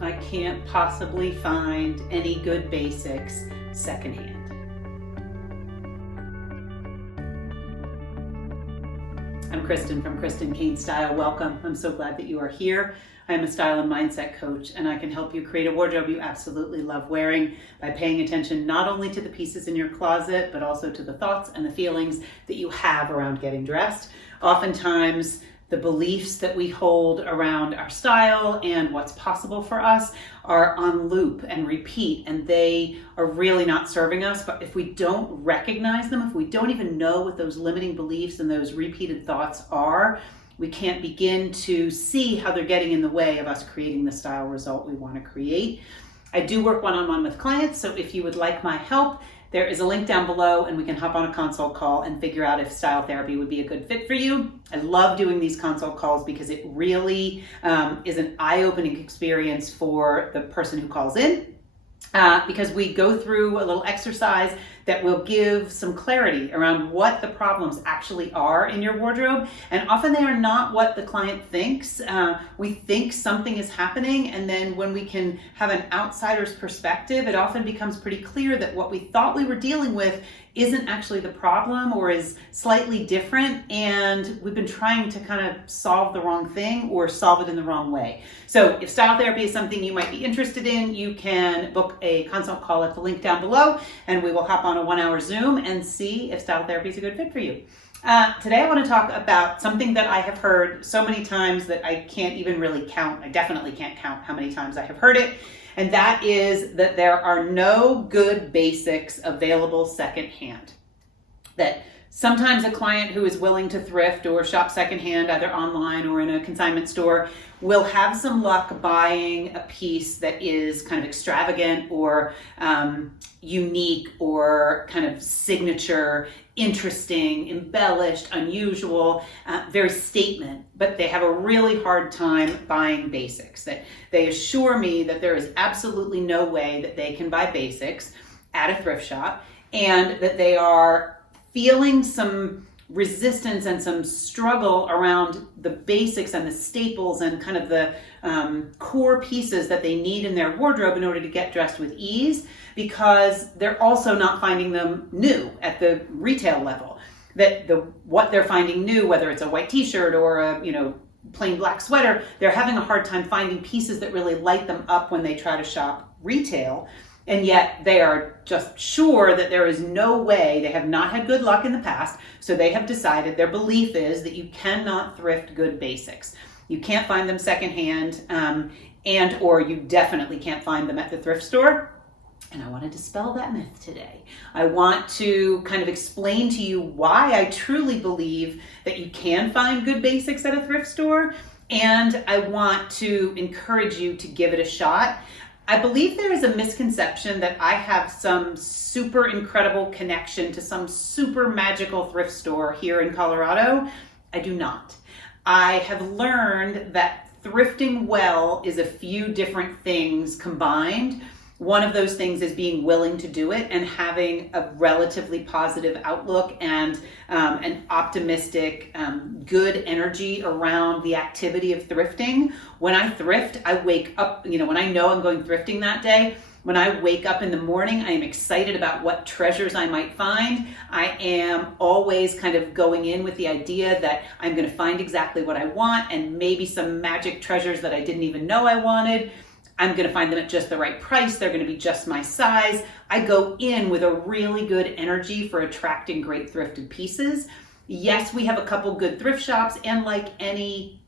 I can't possibly find any good basics secondhand. I'm Kristen from Kristen Cain Style. Welcome. I'm so glad that you are here. I'm a style and mindset coach, and I can help you create a wardrobe you absolutely love wearing by paying attention not only to the pieces in your closet, but also to the thoughts and the feelings that you have around getting dressed. Oftentimes, the beliefs that we hold around our style and what's possible for us are on loop and repeat, and they are really not serving us. But if we don't recognize them, if we don't even know what those limiting beliefs and those repeated thoughts are, we can't begin to see how they're getting in the way of us creating the style result we want to create. I do work one-on-one with clients, so if you would like my help, there is a link down below and we can hop on a consult call and figure out if style therapy would be a good fit for you. I love doing these consult calls because it really is an eye-opening experience for the person who calls in. Because we go through a little exercise that will give some clarity around what the problems actually are in your wardrobe. And often they are not what the client thinks. We think something is happening, and then when we can have an outsider's perspective, it often becomes pretty clear that what we thought we were dealing with isn't actually the problem or is slightly different, and we've been trying to kind of solve the wrong thing or solve it in the wrong way. So if style therapy is something you might be interested in, you can book a consult call at the link down below, and we will hop on a 1-hour Zoom and see if style therapy is a good fit for you. Today I want to talk about something that I have heard so many times that I can't even really count. I definitely can't count how many times I have heard it. And that is that there are no good basics available secondhand. That sometimes a client who is willing to thrift or shop secondhand, either online or in a consignment store, will have some luck buying a piece that is kind of extravagant or unique or kind of signature, interesting, embellished, unusual, very statement, but they have a really hard time buying basics. That they assure me that there is absolutely no way that they can buy basics at a thrift shop, and that they are feeling some resistance and some struggle around the basics and the staples and kind of the core pieces that they need in their wardrobe in order to get dressed with ease, because they're also not finding them new at the retail level. That what they're finding new, whether it's a white t-shirt or a plain black sweater, they're having a hard time finding pieces that really light them up when they try to shop retail. And yet they are just sure that there is no way, they have not had good luck in the past, so they have decided, their belief is that you cannot thrift good basics. You can't find them secondhand, and or you definitely can't find them at the thrift store. And I want to dispel that myth today. I want to kind of explain to you why I truly believe that you can find good basics at a thrift store, and I want to encourage you to give it a shot. I believe there is a misconception that I have some super incredible connection to some super magical thrift store here in Colorado. I do not. I have learned that thrifting well is a few different things combined. One of those things is being willing to do it and having a relatively positive outlook and an optimistic, good energy around the activity of thrifting. When I thrift, I wake up, when I know I'm going thrifting that day, when I wake up in the morning, I am excited about what treasures I might find. I am always kind of going in with the idea that I'm going to find exactly what I want, and maybe some magic treasures that I didn't even know I wanted. I'm going to find them at just the right price. They're going to be just my size. I go in with a really good energy for attracting great thrifted pieces. Yes, we have a couple good thrift shops, and like any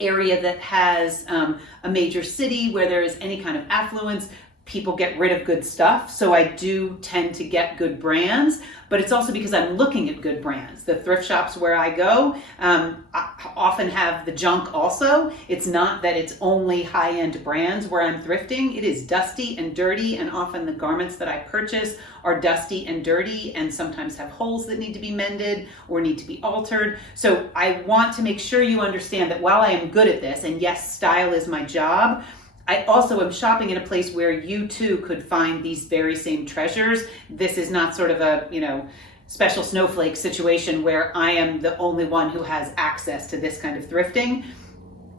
area that has a major city where there is any kind of affluence, people get rid of good stuff. So I do tend to get good brands, but it's also because I'm looking at good brands. The thrift shops where I go often have the junk also. It's not that it's only high-end brands where I'm thrifting. It is dusty and dirty, and often the garments that I purchase are dusty and dirty and sometimes have holes that need to be mended or need to be altered. So I want to make sure you understand that while I am good at this, and yes, style is my job, I also am shopping in a place where you too could find these very same treasures. This is not sort of a, special snowflake situation where I am the only one who has access to this kind of thrifting.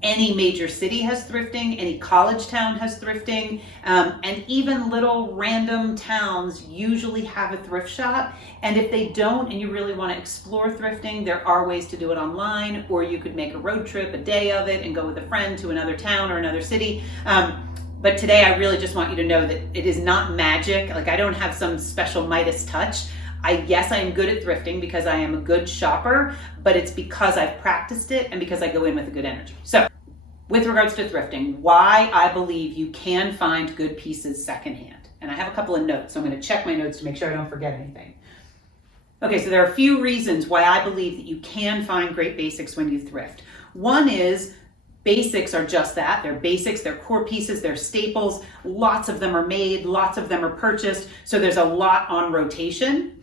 Any major city has thrifting, any college town has thrifting, and even little random towns usually have a thrift shop. And if they don't, and you really want to explore thrifting, there are ways to do it online, or you could make a road trip, a day of it, and go with a friend to another town or another city. But today I really just want you to know that it is not magic. Like, I don't have some special Midas touch. Yes, I am good at thrifting because I am a good shopper, but it's because I've practiced it and because I go in with a good energy. So with regards to thrifting, why I believe you can find good pieces secondhand. And I have a couple of notes, so I'm going to check my notes to make sure I don't forget anything. Okay, so there are a few reasons why I believe that you can find great basics when you thrift. One is basics are just that. They're basics, they're core pieces, they're staples. Lots of them are made, lots of them are purchased, so there's a lot on rotation.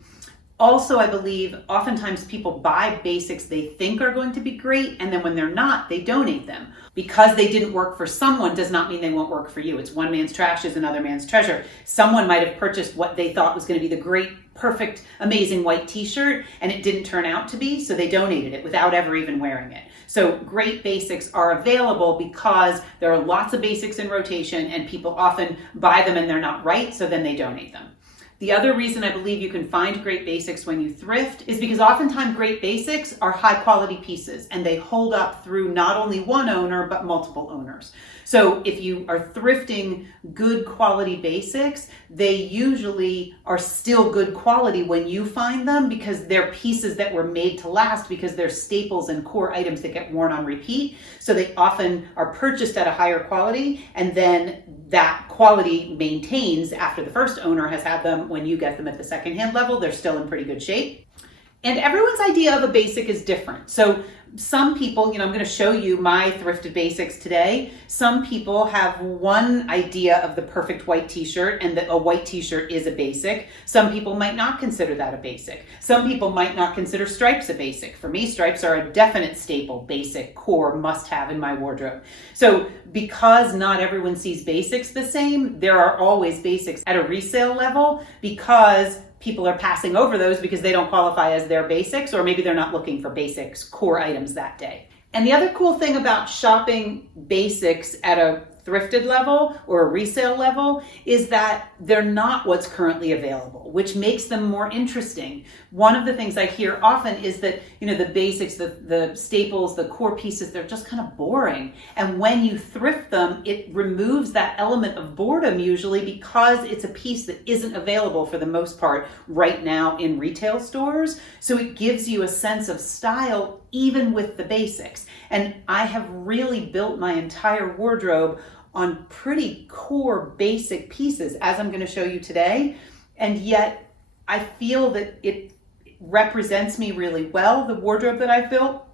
Also, I believe oftentimes people buy basics they think are going to be great, and then when they're not, they donate them. Because they didn't work for someone does not mean they won't work for you. It's one man's trash is another man's treasure. Someone might have purchased what they thought was going to be the great, perfect, amazing white t-shirt, and it didn't turn out to be, so they donated it without ever even wearing it. So great basics are available because there are lots of basics in rotation, and people often buy them and they're not right, so then they donate them. The other reason I believe you can find great basics when you thrift is because oftentimes great basics are high quality pieces and they hold up through not only one owner, but multiple owners. So if you are thrifting good quality basics, they usually are still good quality when you find them because they're pieces that were made to last, because they're staples and core items that get worn on repeat. So they often are purchased at a higher quality, and then that quality maintains after the first owner has had them. When you get them at the secondhand level, they're still in pretty good shape. And everyone's idea of a basic is different. So some people, I'm going to show you my thrifted basics today. Some people have one idea of the perfect white t-shirt and that a white t-shirt is a basic. Some people might not consider that a basic. Some people might not consider stripes a basic. For me, stripes are a definite staple, basic, core, must-have in my wardrobe. So because not everyone sees basics the same, there are always basics at a resale level because people are passing over those because they don't qualify as their basics, or maybe they're not looking for basics, core items that day. And the other cool thing about shopping basics at a thrifted level or a resale level is that they're not what's currently available, which makes them more interesting. One of the things I hear often is that, the basics, the staples, the core pieces, they're just kind of boring. And when you thrift them, it removes that element of boredom usually because it's a piece that isn't available for the most part right now in retail stores. So it gives you a sense of style even with the basics. And I have really built my entire wardrobe on pretty core basic pieces, as I'm going to show you today. And yet I feel that it represents me really well, the wardrobe that I've built,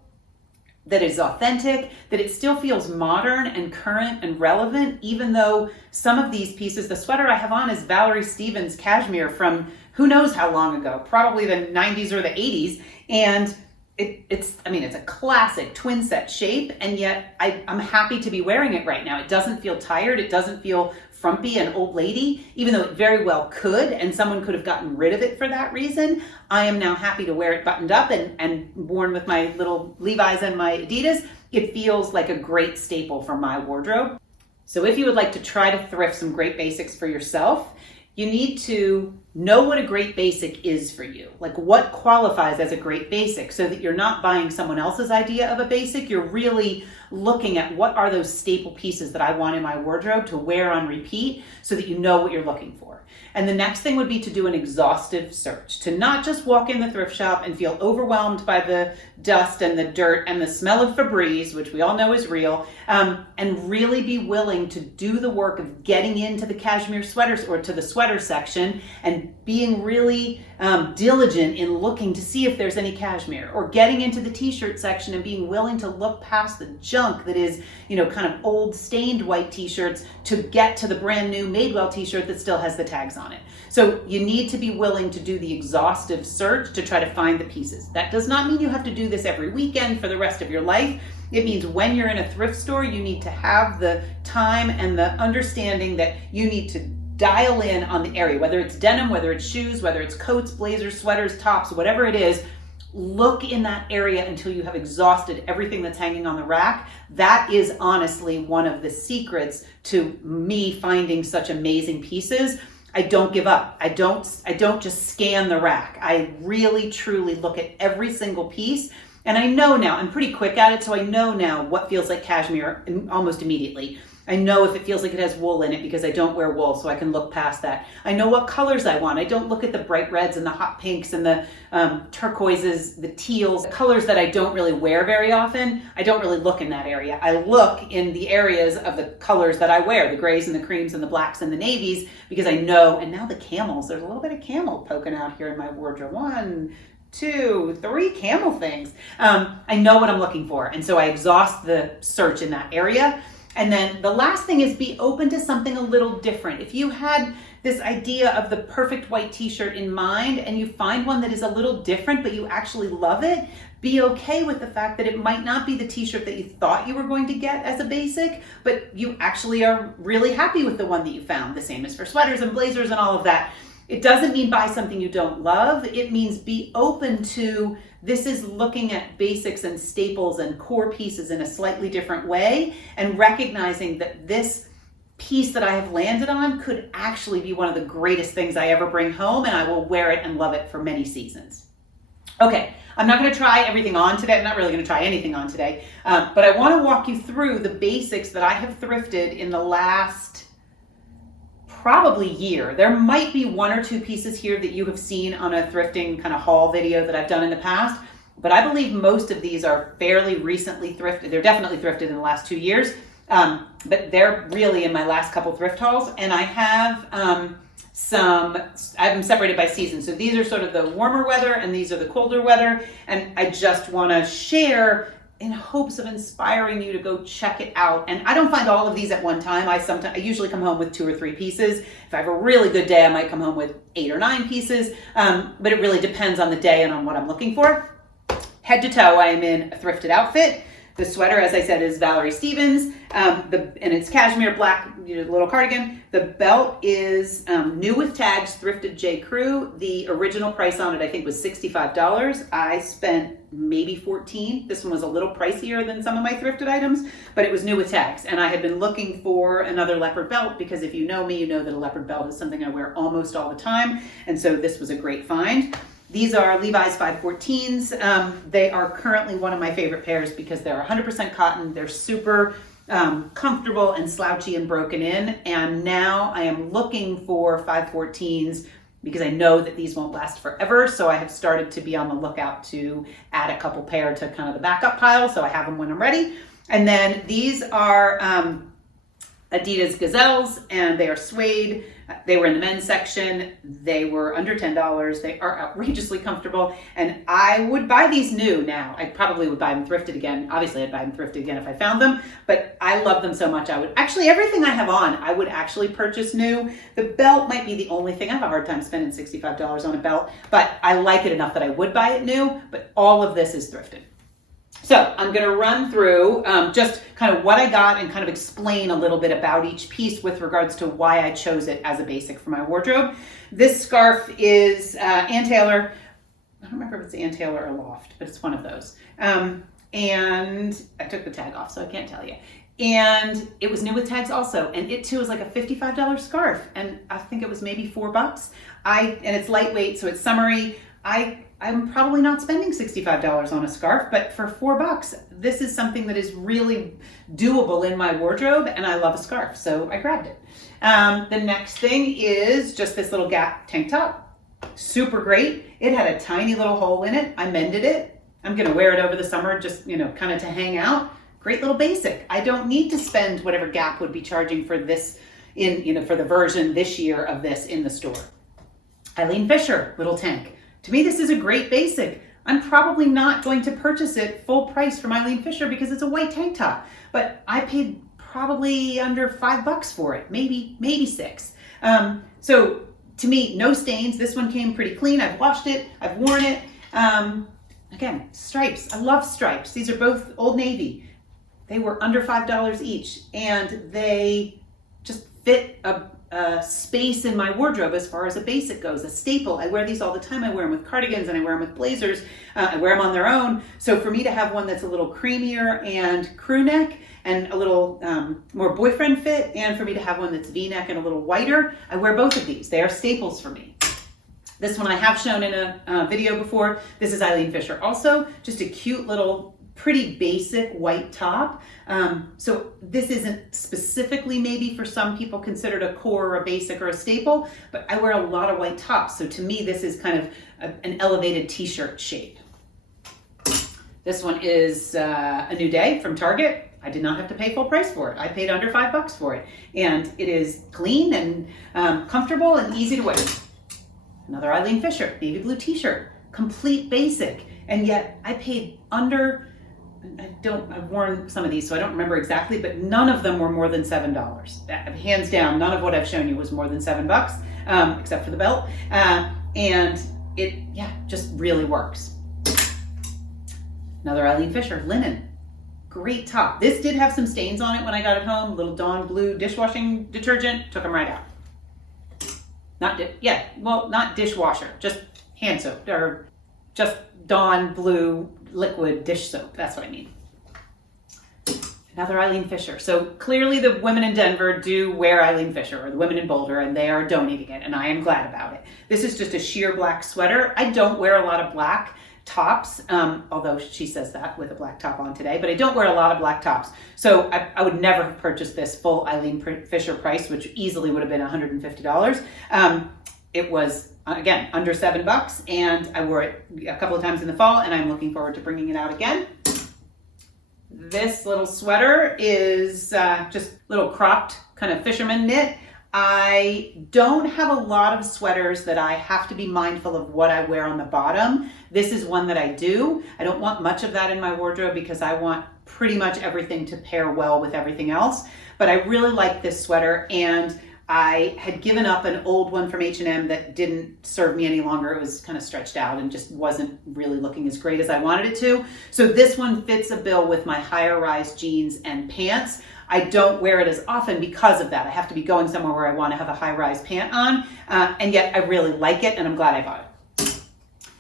that is authentic, that it still feels modern and current and relevant, even though some of these pieces, the sweater I have on is Valerie Stevens cashmere from who knows how long ago, probably the 90s or the 80s. And it's a classic twin set shape, and yet I'm happy to be wearing it right now. It doesn't feel tired. It doesn't feel frumpy and old lady, even though it very well could, and someone could have gotten rid of it for that reason. I am now happy to wear it buttoned up and worn with my little Levi's and my Adidas. It feels like a great staple for my wardrobe. So if you would like to try to thrift some great basics for yourself, you need to know what a great basic is for you. Like what qualifies as a great basic, so that you're not buying someone else's idea of a basic. You're really looking at what are those staple pieces that I want in my wardrobe to wear on repeat, so that you know what you're looking for. And the next thing would be to do an exhaustive search, to not just walk in the thrift shop and feel overwhelmed by the dust and the dirt and the smell of Febreze, which we all know is real, and really be willing to do the work of getting into the cashmere sweaters or to the sweater section and being really diligent in looking to see if there's any cashmere, or getting into the t-shirt section and being willing to look past the junk that is, kind of old stained white t-shirts to get to the brand new Madewell t-shirt that still has the tags on it. So you need to be willing to do the exhaustive search to try to find the pieces. That does not mean you have to do this every weekend for the rest of your life. It means when you're in a thrift store, you need to have the time and the understanding that you need to dial in on the area, whether it's denim, whether it's shoes, whether it's coats, blazers, sweaters, tops, whatever it is. look in that area until you have exhausted everything that's hanging on the rack. That is honestly one of the secrets to me finding such amazing pieces. I don't give up. I don't just scan the rack. I really truly look at every single piece. And I know now, I'm pretty quick at it, so I know now what feels like cashmere almost immediately. I know if it feels like it has wool in it because I don't wear wool, so I can look past that. I know what colors I want. I don't look at the bright reds and the hot pinks and the turquoises, the teals, colors that I don't really wear very often. I don't really look in that area. I look in the areas of the colors that I wear, the grays and the creams and the blacks and the navies, because I know, and now the camels, there's a little bit of camel poking out here in my wardrobe. 1, 2, 3 camel things. I know what I'm looking for, and so I exhaust the search in that area. And then the last thing is be open to something a little different. If you had this idea of the perfect white t-shirt in mind and you find one that is a little different, but you actually love it, be okay with the fact that it might not be the t-shirt that you thought you were going to get as a basic, but you actually are really happy with the one that you found. The same as for sweaters and blazers and all of that. It doesn't mean buy something you don't love. It means be open to, this is looking at basics and staples and core pieces in a slightly different way, and recognizing that this piece that I have landed on could actually be one of the greatest things I ever bring home, and I will wear it and love it for many seasons. Okay, I'm not going to try everything on today. I'm not really going to try anything on today, but I want to walk you through the basics that I have thrifted in the last probably year. There might be 1 or 2 pieces here that you have seen on a thrifting kind of haul video that I've done in the past, but I believe most of these are fairly recently thrifted. They're definitely thrifted in the last 2 years, but they're really in my last couple thrift hauls. And I have I have them separated by season. So these are sort of the warmer weather and these are the colder weather. And I just want to share in hopes of inspiring you to go check it out. And I don't find all of these at one time. I usually come home with 2 or 3 pieces. If I have a really good day, I might come home with 8 or 9 pieces, but it really depends on the day and on what I'm looking for. Head to toe, I am in a thrifted outfit. The sweater, as I said, is Valerie Stevens, and it's cashmere black little cardigan. The belt is new with tags, thrifted J. Crew. The original price on it, I think, was $65. I spent maybe $14. This one was a little pricier than some of my thrifted items, but it was new with tags. And I had been looking for another leopard belt because if you know me, you know that a leopard belt is something I wear almost all the time. And so this was a great find. These are Levi's 514s. They are currently one of my favorite pairs because they're 100% cotton. They're super comfortable and slouchy and broken in. And now I am looking for 514s because I know that these won't last forever. So I have started to be on the lookout to add a couple pair to kind of the backup pile. So I have them when I'm ready. And then these are Adidas Gazelles, and they are suede. They were in the men's section. They were under $10. They are outrageously comfortable, and I would buy these new now. I probably would buy them thrifted again. Obviously, I'd buy them thrifted again if I found them, but I love them so much. I would actually, everything I have on, I would actually purchase new. The belt might be the only thing. I have a hard time spending $65 on a belt, but I like it enough that I would buy it new, but all of this is thrifted. So I'm going to run through just kind of what I got and kind of explain a little bit about each piece with regards to why I chose it as a basic for my wardrobe. This scarf is Ann Taylor. I don't remember if it's Ann Taylor or Loft, but it's one of those. And I took the tag off, so I can't tell you. And it was new with tags also. And it too was like a $55 scarf. And I think it was maybe $4. And it's lightweight, so it's summery. I'm probably not spending $65 on a scarf, but for $4, this is something that is really doable in my wardrobe, and I love a scarf, so I grabbed it. The next thing is just this little Gap tank top. Super great. It had a tiny little hole in it. I mended it. I'm gonna wear it over the summer, just, kind of to hang out. Great little basic. I don't need to spend whatever Gap would be charging for this for the version this year of this in the store. Eileen Fisher, little tank. To me, this is a great basic. I'm probably not going to purchase it full price from Eileen Fisher because it's a white tank top, but I paid probably under $5 for it, maybe $6. So to me, no stains. This one came pretty clean. I've washed it, I've worn it. Again, stripes. I love stripes. These are both Old Navy. They were under $5 each, and they just fit a space in my wardrobe as far as a basic goes, a staple. I wear these all the time. I wear them with cardigans and I wear them with blazers. I wear them on their own. So for me to have one that's a little creamier and crew neck and a little more boyfriend fit, and for me to have one that's V-neck and a little whiter, I wear both of these. They are staples for me. This one I have shown in a video before. This is Eileen Fisher. Also, just a cute little pretty basic white top. So this isn't specifically maybe for some people considered a core or a basic or a staple, but I wear a lot of white tops. So to me, this is kind of an elevated t-shirt shape. This one is a New Day from Target. I did not have to pay full price for it. I paid under $5 for it. And it is clean and comfortable and easy to wear. Another Eileen Fisher, navy blue t-shirt, complete basic. And yet I paid under, I've worn some of these, so I don't remember exactly, but none of them were more than $7. Hands down, none of what I've shown you was more than $7, except for the belt. And it, yeah, just really works. Another Eileen Fisher, linen. Great top. This did have some stains on it when I got it home. Little Dawn blue dishwashing detergent, took them right out. Not dishwasher, just hand soap, or just Dawn blue liquid dish soap. That's what I mean. Another Eileen Fisher. So clearly the women in Denver do wear Eileen Fisher, or the women in Boulder, and they are donating it, and I am glad about it. This is just a sheer black sweater. I don't wear a lot of black tops, although she says that with a black top on today, but I don't wear a lot of black tops. So I would never have purchased this full Eileen Fisher price, which easily would have been $150. It was, again, under $7, and I wore it a couple of times in the fall, and I'm looking forward to bringing it out again. This little sweater is just little cropped kind of fisherman knit. I don't have a lot of sweaters that I have to be mindful of what I wear on the bottom. This is one that I do. I don't want much of that in my wardrobe because I want pretty much everything to pair well with everything else. But I really like this sweater, and I had given up an old one from H&M that didn't serve me any longer. It was kind of stretched out and just wasn't really looking as great as I wanted it to. So this one fits a bill with my higher rise jeans and pants. I don't wear it as often because of that. I have to be going somewhere where I want to have a high rise pant on, and yet I really like it, and I'm glad I bought it.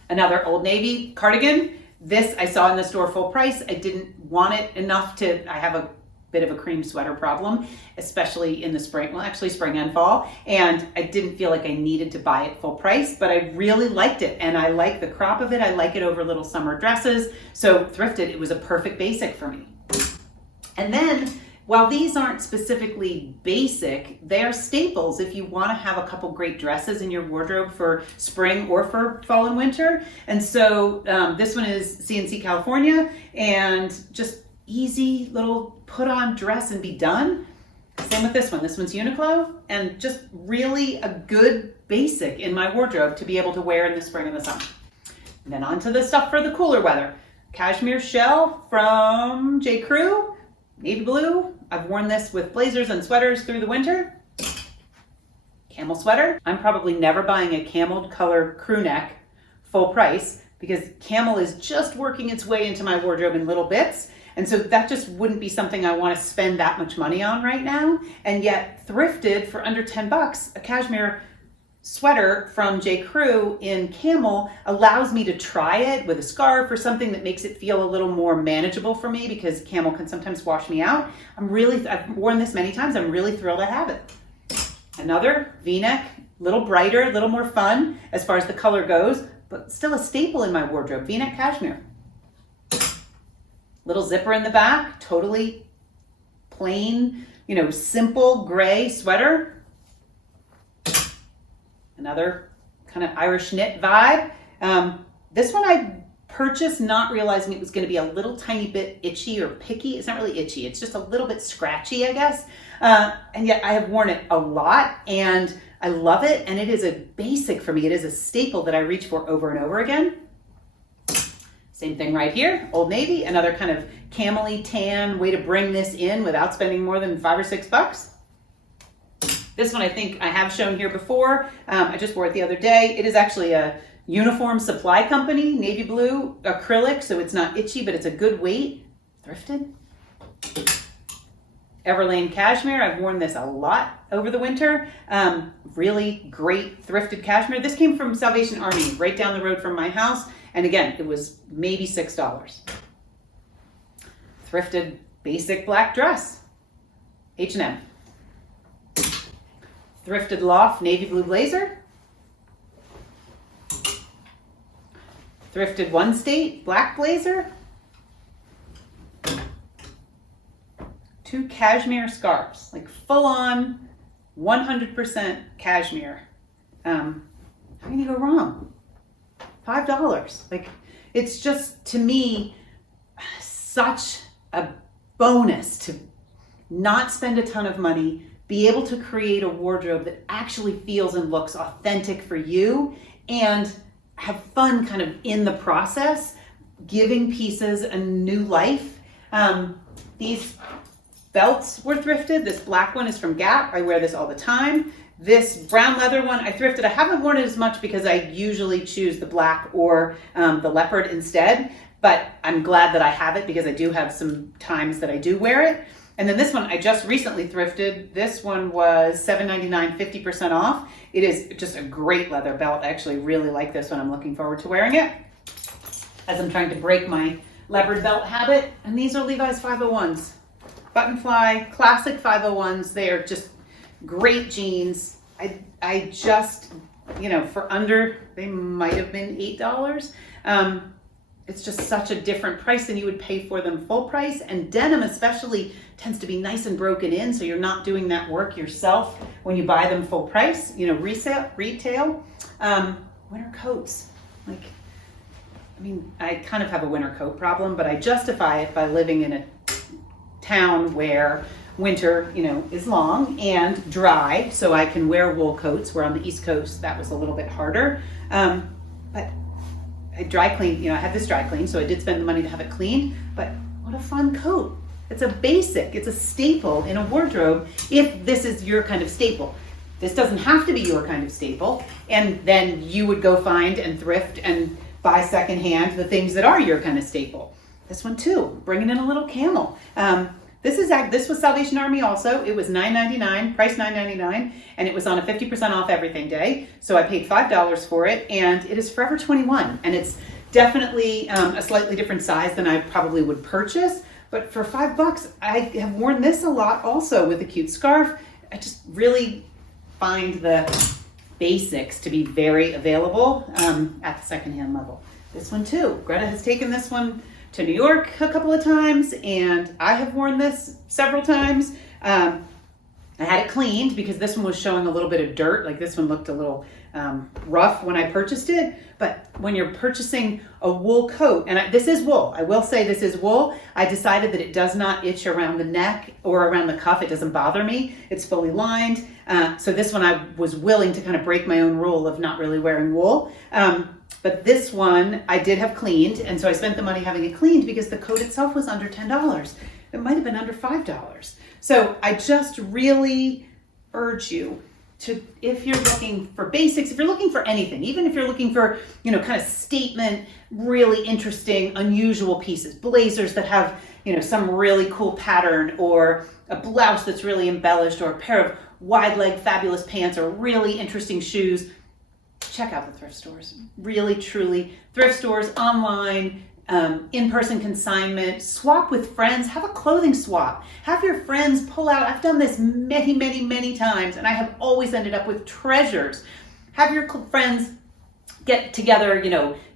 Another Old Navy cardigan. This I saw in the store full price. I didn't want it enough to, I have a bit of a cream sweater problem, especially in the spring, well actually spring and fall, and I didn't feel like I needed to buy it full price, but I really liked it, and I like the crop of it. I like it over little summer dresses, so thrifted, it was a perfect basic for me. And then, while these aren't specifically basic, they are staples if you want to have a couple great dresses in your wardrobe for spring or for fall and winter. And so this one is CNC California, and just easy little put on dress and be done. Same with this one. This one's Uniqlo, and just really a good basic in my wardrobe to be able to wear in the spring and the summer. And then on to the stuff for the cooler weather. Cashmere shell from J. Crew, navy blue. I've worn this with blazers and sweaters through the winter. Camel sweater. I'm probably never buying a camel color crew neck full price because camel is just working its way into my wardrobe in little bits. And so that just wouldn't be something I want to spend that much money on right now. And yet thrifted for under $10, a cashmere sweater from J. Crew in camel allows me to try it with a scarf or something that makes it feel a little more manageable for me, because camel can sometimes wash me out. I've worn this many times. I'm really thrilled I have it. Another V-neck, a little brighter, a little more fun as far as the color goes, but still a staple in my wardrobe, V-neck cashmere. Little zipper in the back, totally plain, simple gray sweater. Another kind of Irish knit vibe. This one I purchased not realizing it was going to be a little tiny bit itchy or picky. It's not really itchy. It's just a little bit scratchy, I guess. And yet I have worn it a lot and I love it. And it is a basic for me. It is a staple that I reach for over and over again. Same thing right here, Old Navy, another kind of camel-y tan way to bring this in without spending more than $5 or $6. This one I think I have shown here before. I just wore it the other day. It is actually a uniform supply company, navy blue acrylic, so it's not itchy, but it's a good weight. Thrifted. Everlane cashmere. I've worn this a lot over the winter. Really great thrifted cashmere. This came from Salvation Army, right down the road from my house. And again, it was maybe $6. Thrifted basic black dress, H&M. Thrifted loft navy blue blazer. Thrifted one state black blazer. 2 cashmere scarves, like full on 100% cashmere. How can you go wrong? $5. Like, it's just, to me, such a bonus to not spend a ton of money, be able to create a wardrobe that actually feels and looks authentic for you, and have fun kind of in the process, giving pieces a new life. These belts were thrifted. This black one is from Gap. I wear this all the time. This brown leather one I thrifted. I haven't worn it as much because I usually choose the black or the leopard instead, but I'm glad that I have it because I do have some times that I do wear it. And then this one I just recently thrifted. This one was $7.99, 50% off. It is just a great leather belt. I actually really like this one. I'm looking forward to wearing it as I'm trying to break my leopard belt habit. And these are Levi's 501s. Button fly, classic 501s. They are just great jeans. I just, for under, they might have been $8. It's just such a different price than you would pay for them full price. And denim especially tends to be nice and broken in, so you're not doing that work yourself when you buy them full price, resale, retail. Winter coats. I kind of have a winter coat problem, but I justify it by living in a town where winter, is long and dry, so I can wear wool coats, where on the East Coast that was a little bit harder. But I dry cleaned, I had this dry cleaned, so I did spend the money to have it cleaned, but what a fun coat. It's a basic, it's a staple in a wardrobe if this is your kind of staple. This doesn't have to be your kind of staple, and then you would go find and thrift and buy secondhand the things that are your kind of staple. This one too, bringing in a little camel. This was Salvation Army also. It was $9.99, price $9.99, and it was on a 50% off everything day. So I paid $5 for it, and it is Forever 21. And it's definitely a slightly different size than I probably would purchase. But for $5, I have worn this a lot also with a cute scarf. I just really find the basics to be very available at the secondhand level. This one too. Greta has taken this one to New York a couple of times, and I have worn this several times. I had it cleaned because this one was showing a little bit of dirt. Like, this one looked a little rough when I purchased it. But when you're purchasing a wool coat, and this is wool, I will say this is wool. I decided that it does not itch around the neck or around the cuff. It doesn't bother me. It's fully lined. So this one I was willing to kind of break my own rule of not really wearing wool. But this one I did have cleaned, and so I spent the money having it cleaned because the coat itself was under $10. It might have been under $5. So I just really urge you to, if you're looking for basics, if you're looking for anything, even if you're looking for, kind of statement, really interesting, unusual pieces, blazers that have, some really cool pattern, or a blouse that's really embellished, or a pair of wide leg fabulous pants, or really interesting shoes, check out the thrift stores. Really, truly, thrift stores, online, in-person consignment, swap with friends, have a clothing swap. Have your friends pull out. I've done this many, many, many times, and I have always ended up with treasures. Have your friends get together,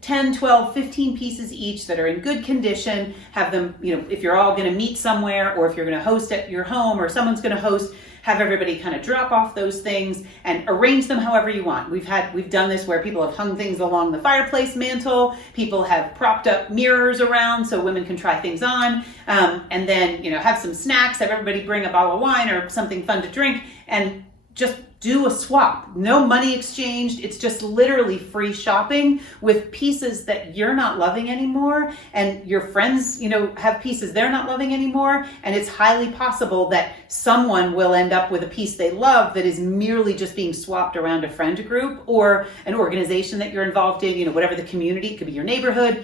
10, 12, 15 pieces each that are in good condition. Have them, if you're all going to meet somewhere, or if you're going to host at your home, or someone's going to host, have everybody kind of drop off those things and arrange them however you want. We've done this where people have hung things along the fireplace mantle. People have propped up mirrors around so women can try things on. And then, have some snacks, have everybody bring a bottle of wine or something fun to drink, and just do a swap. No money exchanged. It's just literally free shopping with pieces that you're not loving anymore, and your friends, have pieces they're not loving anymore. And it's highly possible that someone will end up with a piece they love that is merely just being swapped around a friend group or an organization that you're involved in, whatever the community, it could be your neighborhood.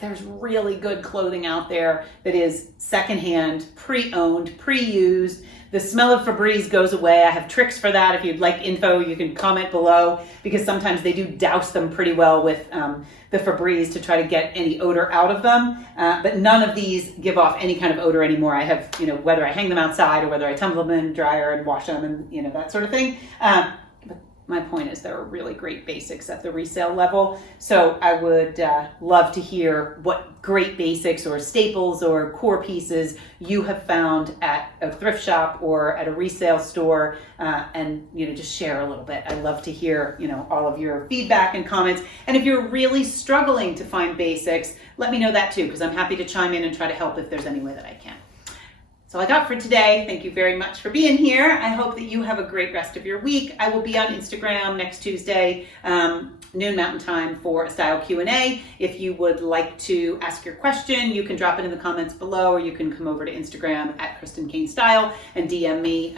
there's really good clothing out there that is secondhand, pre-owned, pre-used. The smell of Febreze goes away. I have tricks for that. If you'd like info, you can comment below, because sometimes they do douse them pretty well with the Febreze to try to get any odor out of them. But none of these give off any kind of odor anymore. I have, whether I hang them outside or whether I tumble them in the dryer and wash them and, that sort of thing. But my point is there are really great basics at the resale level. So I would love to hear what great basics or staples or core pieces you have found at a thrift shop or at a resale store, and just share a little bit. I love to hear all of your feedback and comments. And if you're really struggling to find basics, let me know that too, because I'm happy to chime in and try to help if there's any way that I can. That's all I got for today. Thank you very much for being here. I hope that you have a great rest of your week. I will be on Instagram next Tuesday, noon Mountain Time, for a style Q&A. If you would like to ask your question, you can drop it in the comments below, or you can come over to Instagram at Kristen Cain Style and DM me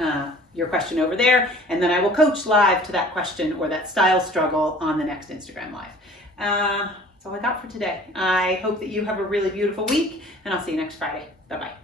your question over there. And then I will coach live to that question or that style struggle on the next Instagram Live. That's all I got for today. I hope that you have a really beautiful week, and I'll see you next Friday. Bye-bye.